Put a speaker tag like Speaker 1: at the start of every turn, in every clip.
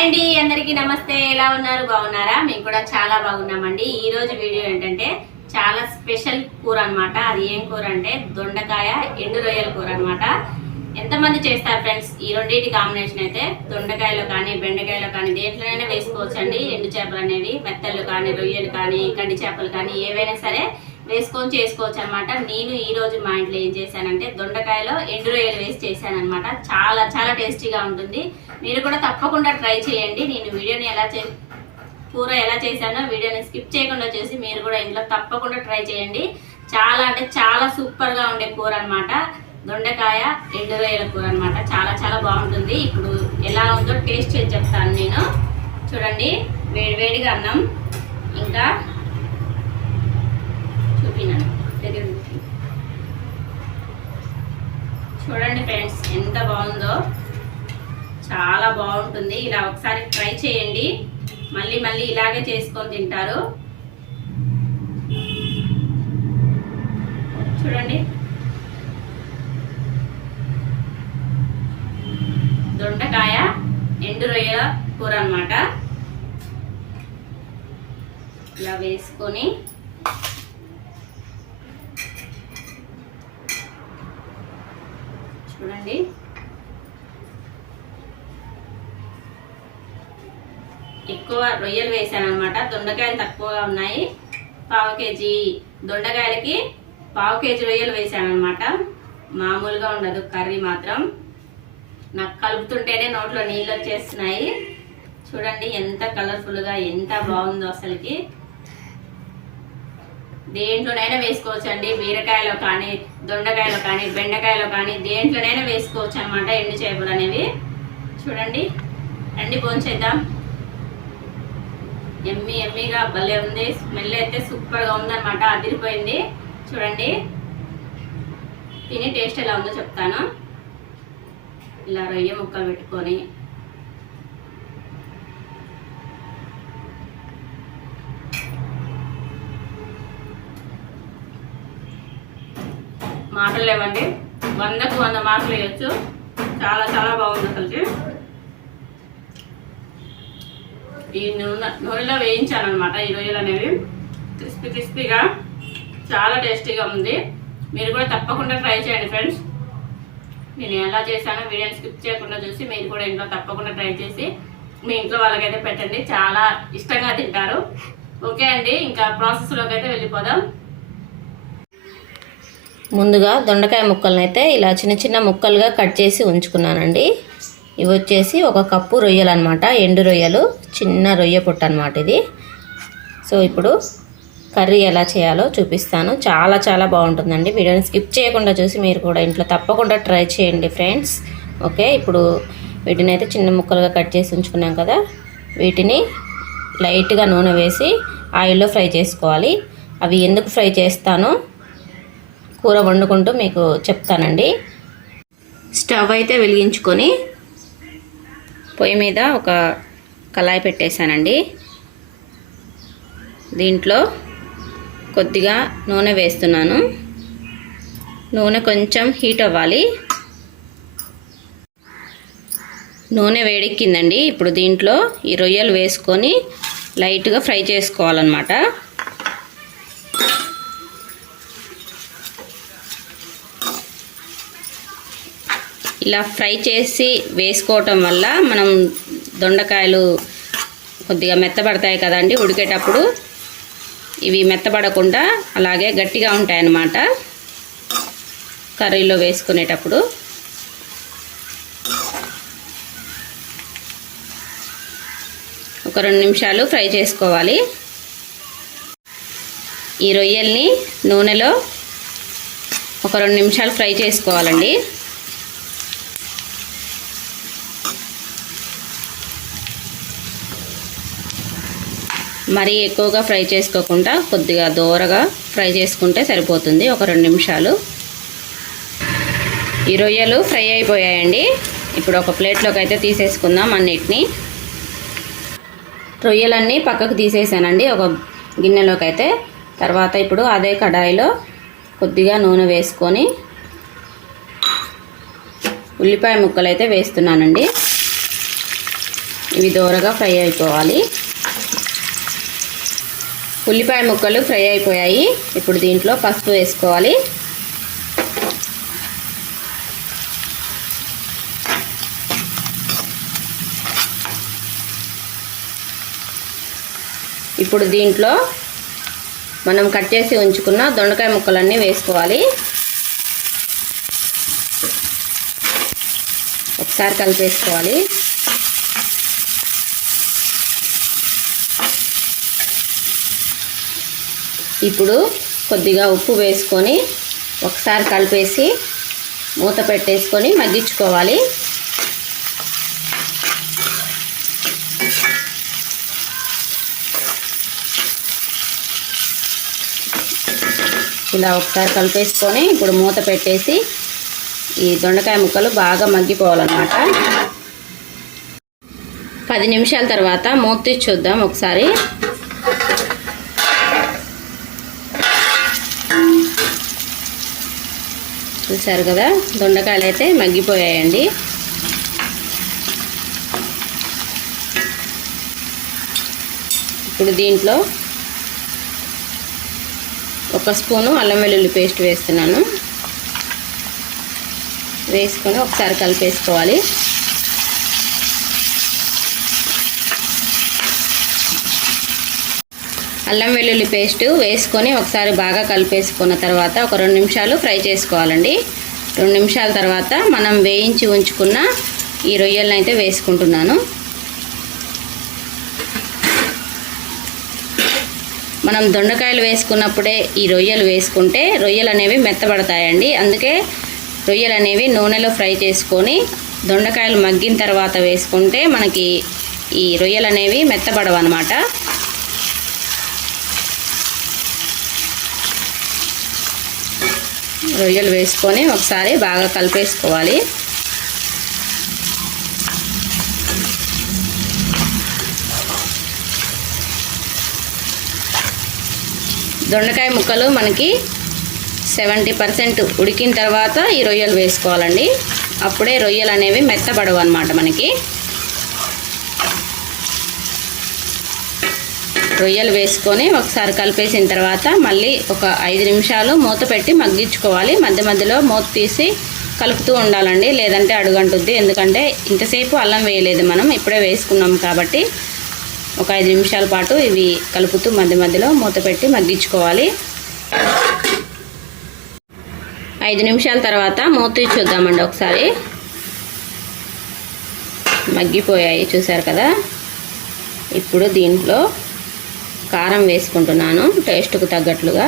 Speaker 1: Hi అండి అందరికీ నమస్తే. ఎలా ఉన్నారు? బాగున్నారా? మేము కూడా చాలా బాగున్నామండి. ఈరోజు వీడియో ఏంటంటే చాలా స్పెషల్ కూర అనమాట అది ఏం కూర అంటే దొండకాయ ఎండు రొయ్యల కూర అనమాట ఎంతమంది చేస్తారు ఫ్రెండ్స్? ఈ రెండింటి కాంబినేషన్ అయితే దొండకాయలో కానీ బెండకాయలో కానీ దేంట్లోనైనా వేసుకోవచ్చండి. ఎండు చేపలు అనేవి మెత్తలు కానీ రొయ్యలు కానీ కండి చేపలు కానీ ఏవైనా సరే వేసుకొని చేసుకోవచ్చు అనమాట నేను ఈ రోజు మా ఇంట్లో ఏం చేశానంటే దొండకాయలో ఎండు రొయ్యలు వేసి చేశాను అనమాట చాలా చాలా టేస్టీగా ఉంటుంది. మీరు కూడా తప్పకుండా ట్రై చేయండి. నేను వీడియోని ఎలా చే కూర ఎలా చేశానో వీడియోని స్కిప్ చేయకుండా చేసి మీరు కూడా ఇంట్లో తప్పకుండా ట్రై చేయండి. చాలా అంటే చాలా సూపర్గా ఉండే కూర అనమాట దొండకాయ ఎండు రొయ్యల కూర అనమాట చాలా చాలా బాగుంటుంది. ఇప్పుడు ఎలా ఉందో టేస్ట్ చేసి చెప్తాను నేను. చూడండి వేడివేడిగా అన్నం. ఇంకా చూపినాను. చూడండి ఫ్రెండ్స్ ఎంత బాగుందో. చాలా బాగుంటుంది. ఇలా ఒకసారి ట్రై చేయండి. మళ్ళీ మళ్ళీ ఇలాగే చేసుకొని తింటారు. చూడండి. దొండకాయ ఎండు రొయ్యల కూర అనమాట ఇలా వేసుకొని చూడండి ఎక్కువ రొయ్యలు వేసాను అనమాట దొండకాయలు తక్కువగా ఉన్నాయి. పావు కేజీ దొండకాయలకి పావు కేజీ రొయ్యలు వేసాను అనమాట మామూలుగా ఉండదు కర్రీ మాత్రం. నాకు కలుపుతుంటేనే నోట్లో నీళ్ళు వచ్చేస్తున్నాయి. చూడండి ఎంత కలర్ఫుల్గా ఎంత బాగుందో అసలుకి. దేంట్లోనైనా వేసుకోవచ్చు అండి బీరకాయలో కానీ దొండకాయలో కానీ బెండకాయలో కానీ దేంట్లోనైనా వేసుకోవచ్చు అనమాట ఎండు చేపలు అనేవి చూడండి రండి భోంచేద్దాం. ఎమ్మి ఎమ్మిగా భలే ఉంది. స్మెల్ అయితే సూపర్గా ఉందన్నమాట. అదిరిపోయింది. చూడండి. తిని టేస్ట్ ఎలా ఉందో చెప్తాను. ఇలా రొయ్య ముక్కలు పెట్టుకొని. మాటలు లేవండి. వందకు వంద మార్కులు వేయచ్చు. చాలా చాలా బాగుంది అసలు ఈ నూనె నూనెలో వేయించాను అనమాట ఈ రొయ్యలు అనేవి. క్రిస్పీ క్రిస్పీగా చాలా టేస్టీగా ఉంది. మీరు కూడా తప్పకుండా ట్రై చేయండి ఫ్రెండ్స్. నేను ఎలా చేశానో వీడియోని స్కిప్ చేయకుండా చూసి మీరు కూడా ఇంట్లో తప్పకుండా ట్రై చేసి మీ ఇంట్లో వాళ్ళకైతే పెట్టండి. చాలా ఇష్టంగా తింటారు. ఓకే అండి ఇంకా ప్రాసెస్లోకి అయితే వెళ్ళిపోదాం.
Speaker 2: ముందుగా దొండకాయ ముక్కలను అయితే ఇలా చిన్న చిన్న ముక్కలుగా కట్ చేసి ఉంచుకున్నానండి. ఇవి వచ్చేసి ఒక కప్పు రొయ్యలు అనమాట ఎండు రొయ్యలు చిన్న రొయ్య పొట్టు అనమాట ఇది. సో ఇప్పుడు కర్రీ ఎలా చేయాలో చూపిస్తాను. చాలా చాలా బాగుంటుందండి. వీడియోని స్కిప్ చేయకుండా చూసి మీరు కూడా ఇంట్లో తప్పకుండా ట్రై చేయండి ఫ్రెండ్స్. ఓకే ఇప్పుడు వీటిని అయితే చిన్న ముక్కలుగా కట్ చేసి ఉంచుకున్నాం కదా. వీటిని లైట్గా నూనె వేసి ఆయిల్లో ఫ్రై చేసుకోవాలి. అవి ఎందుకు ఫ్రై చేస్తానో కూర వండుకుంటూ మీకు చెప్తానండి. స్టవ్ అయితే వెలిగించుకొని పొయ్యి మీద ఒక కళాయి పెట్టేశానండి. దీంట్లో కొద్దిగా నూనె వేస్తున్నాను. నూనె కొంచెం హీట్ అవ్వాలి. నూనె వేడెక్కిందండి. ఇప్పుడు దీంట్లో ఈ రొయ్యలు వేసుకొని లైట్గా ఫ్రై చేసుకోవాలన్నమాట. ఇలా ఫ్రై చేసి వేసుకోవటం వల్ల మనం దొండకాయలు కొద్దిగా మెత్తబడతాయి కదండి ఉడికేటప్పుడు ఇవి మెత్తబడకుండా అలాగే గట్టిగా ఉంటాయి అన్నమాట కర్రీలో వేసుకునేటప్పుడు. ఒక రెండు నిమిషాలు ఫ్రై చేసుకోవాలి. ఈ రొయ్యల్ని నూనెలో ఒక రెండు నిమిషాలు ఫ్రై చేసుకోవాలండి. మరీ ఎక్కువగా ఫ్రై చేసుకోకుండా కొద్దిగా దూరగా ఫ్రై చేసుకుంటే సరిపోతుంది. ఒక రెండు నిమిషాలు. ఈ రొయ్యలు ఫ్రై అయిపోయాయండి. ఇప్పుడు ఒక ప్లేట్లోకి అయితే తీసేసుకుందాం అన్నిటినీ. రొయ్యలన్నీ పక్కకు తీసేసానండి. ఒక గిన్నెలోకి అయితే. తర్వాత ఇప్పుడు అదే కడాయిలో కొద్దిగా నూనె వేసుకొని ఉల్లిపాయ ముక్కలు అయితే వేస్తున్నానండి. ఇవి దూరగా ఫ్రై అయిపోవాలి. ఉల్లిపాయ ముక్కలు ఫ్రై అయిపోయాయి. ఇప్పుడు దీంట్లో పసుపు వేసుకోవాలి. ఇప్పుడు దీంట్లో మనం కట్ చేసి ఉంచుకున్న దొండకాయ ముక్కలన్నీ వేసుకోవాలి. ఒకసారి కలిపేసుకోవాలి. ఇప్పుడు కొద్దిగా ఉప్పు వేసుకొని ఒకసారి కలిపేసి మూత పెట్టేసుకొని మగ్గించుకోవాలి. ఇలా ఒకసారి కలిపేసుకొని ఇప్పుడు మూత పెట్టేసి ఈ దొండకాయ ముక్కలు బాగా మగ్గిపోవాలన్నమాట. పది నిమిషాల తర్వాత మూత తీసి చూద్దాం ఒకసారి. చూసారు కదా? దొండకాయలు అయితే మగ్గిపోయాయండి. ఇప్పుడు దీంట్లో ఒక స్పూను అల్లం వెల్లుల్లి పేస్ట్ వేస్తున్నాను. వేసుకొని ఒకసారి కలిపేసుకోవాలి. అల్లం వెల్లుల్లి పేస్ట్ వేసుకొని ఒకసారి బాగా కలిపేసుకున్న తర్వాత ఒక రెండు నిమిషాలు ఫ్రై చేసుకోవాలండి. రెండు నిమిషాల తర్వాత మనం వేయించి ఉంచుకున్న ఈ రొయ్యలను అయితే వేసుకుంటున్నాను. మనం దొండకాయలు వేసుకున్నప్పుడే ఈ రొయ్యలు వేసుకుంటే రొయ్యలు అనేవి మెత్తబడతాయండి. అందుకే రొయ్యలు అనేవి నూనెలో ఫ్రై చేసుకొని దొండకాయలు మగ్గిన తర్వాత వేసుకుంటే మనకి ఈ రొయ్యలు అనేవి మెత్తబడవు అనమాట రొయ్యలు వేసుకొని ఒకసారి బాగా కలిపేసుకోవాలి. దొండకాయ ముక్కలు మనకి సెవెంటీ పర్సెంట్ ఉడికిన తర్వాత ఈ రొయ్యలు వేసుకోవాలండి. అప్పుడే రొయ్యలు అనేవి మెత్తబడవు అనమాట మనకి. రొయ్యలు వేసుకొని ఒకసారి కలిపేసిన తర్వాత మళ్ళీ ఒక ఐదు నిమిషాలు మూత పెట్టి మగ్గించుకోవాలి. మధ్య మధ్యలో మూత తీసి కలుపుతూ ఉండాలండి. లేదంటే అడుగంటుద్ది. ఎందుకంటే ఇంతసేపు అల్లం వేయలేదు మనం. ఇప్పుడే వేసుకున్నాం కాబట్టి ఒక ఐదు నిమిషాల పాటు ఇవి కలుపుతూ మధ్య మధ్యలో మూత పెట్టి మగ్గించుకోవాలి. ఐదు నిమిషాల తర్వాత మూత చూద్దామండి ఒకసారి. మగ్గిపోయాయి. చూసారు కదా? ఇప్పుడు దీంట్లో కారం వేసుకుంటున్నాను టేస్ట్కు తగ్గట్లుగా.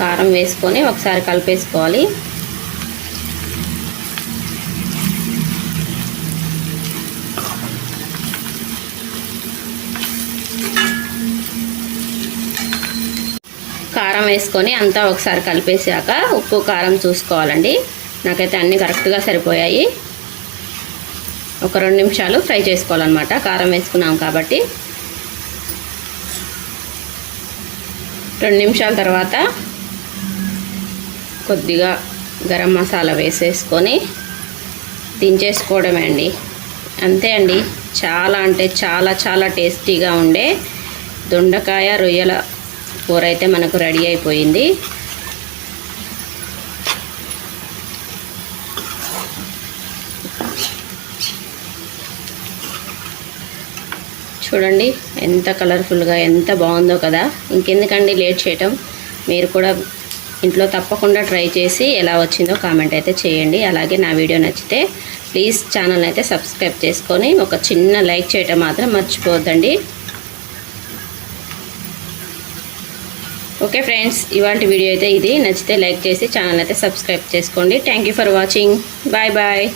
Speaker 2: కారం వేసుకొని ఒకసారి కలిపేసుకోవాలి. కారం వేసుకొని అంతా ఒకసారి కలిపేసాక ఉప్పు కారం చూసుకోవాలండి. నాకైతే అన్నీ కరెక్ట్గా సరిపోయాయి. ఒక రెండు నిమిషాలు ఫ్రై చేసుకోవాలన్నమాట. కారం వేసుకున్నాం కాబట్టి. రెండు నిమిషాల తర్వాత కొద్దిగా గరం మసాలా వేసేసుకొని దించేసుకోవడమే అండి. అంతే అండి. చాలా అంటే చాలా చాలా టేస్టీగా ఉండే దొండకాయ రొయ్యల కూర అయితే మనకు రెడీ అయిపోయింది. చూడండి ఎంత కలర్ఫుల్గా ఎంత బాగుందో కదా. ఇంకెందుకండి లేట్ చేయటం? మీరు కూడా ఇంట్లో తప్పకుండా ట్రై చేసి ఎలా వచ్చిందో కామెంట్ అయితే చేయండి. అలాగే నా వీడియో నచ్చితే ప్లీజ్ ఛానల్ అయితే సబ్స్క్రైబ్ చేసుకొని ఒక చిన్న లైక్ చేయటం మాత్రం మర్చిపోవద్దండి. ఓకే ఫ్రెండ్స్ ఇవాంటి వీడియో అయితే ఇది. నచ్చితే లైక్ చేసి ఛానల్ అయితే సబ్స్క్రైబ్ చేసుకోండి. Thank you for watching bye bye